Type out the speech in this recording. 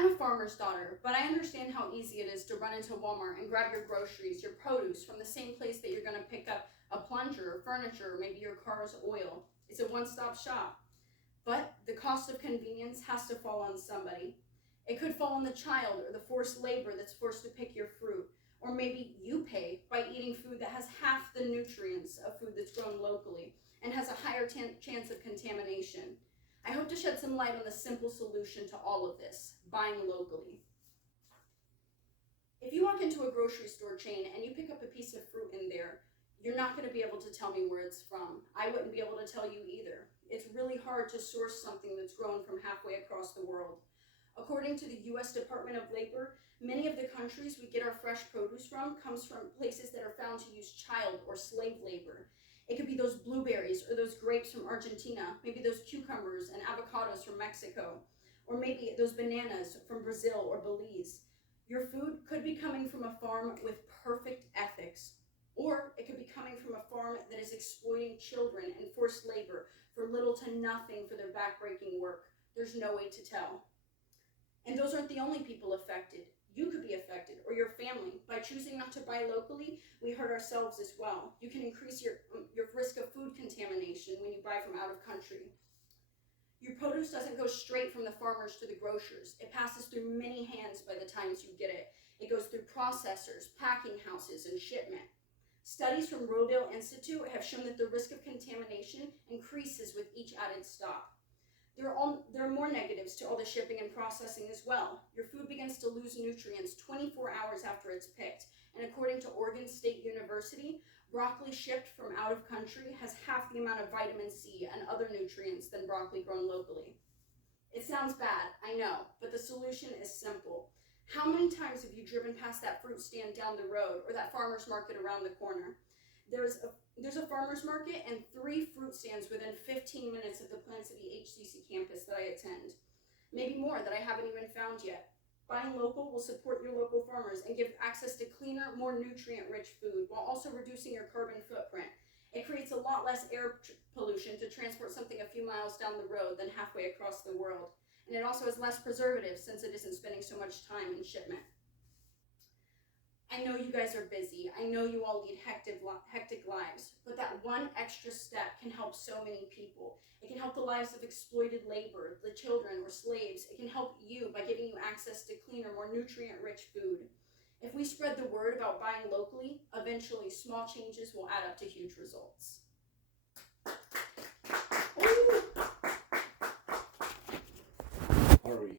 I'm a farmer's daughter, but I understand how easy it is to run into Walmart and grab your groceries, your produce from the same place that you're going to pick up a plunger, or furniture, or maybe your car's oil. It's a one-stop shop. But the cost of convenience has to fall on somebody. It could fall on the child or the forced labor that's forced to pick your fruit. Or maybe you pay by eating food that has half the nutrients of food that's grown locally and has a higher chance of contamination. I hope to shed some light on the simple solution to all of this: buying locally. If you walk into a grocery store chain and you pick up a piece of fruit in there, you're not going to be able to tell me where it's from. I wouldn't be able to tell you either. It's really hard to source something that's grown from halfway across the world. According to the U.S. Department of Labor, many of the countries we get our fresh produce from comes from places that are found to use child or slave labor. It could be those blueberries or those grapes from Argentina, maybe those cucumbers and avocados from Mexico, or maybe those bananas from Brazil or Belize. Your food could be coming from a farm with perfect ethics, or it could be coming from a farm that is exploiting children and forced labor for little to nothing for their backbreaking work. There's no way to tell. And those aren't the only people affected. You could be affected, or your family. By choosing not to buy locally, we hurt ourselves as well. You can increase your risk of food contamination when you buy from out of country. Your produce doesn't go straight from the farmers to the grocers. It passes through many hands by the time you get it. It goes through processors, packing houses, and shipment. Studies from Rodale Institute have shown that the risk of contamination increases with each added stop. There are more negatives to all the shipping and processing as well. Your food begins to lose nutrients 24 hours after it's picked. And according to Oregon State University, broccoli shipped from out of country has half the amount of vitamin C and other nutrients than broccoli grown locally. It sounds bad, I know, but the solution is simple. How many times have you driven past that fruit stand down the road or that farmer's market around the corner? There's a farmer's market and 3 fruit stands within 15 minutes of the Plant City HCC campus that I attend. Maybe more that I haven't even found yet. Buying local will support your local farmers and give access to cleaner, more nutrient-rich food while also reducing your carbon footprint. It creates a lot less air pollution to transport something a few miles down the road than halfway across the world. And it also has less preservatives since it isn't spending so much time in shipment. I know you guys are busy. I know you all lead hectic lives, but that one extra step can help so many people. It can help the lives of exploited labor, the children or slaves. It can help you by giving you access to cleaner, more nutrient-rich food. If we spread the word about buying locally, eventually small changes will add up to huge results.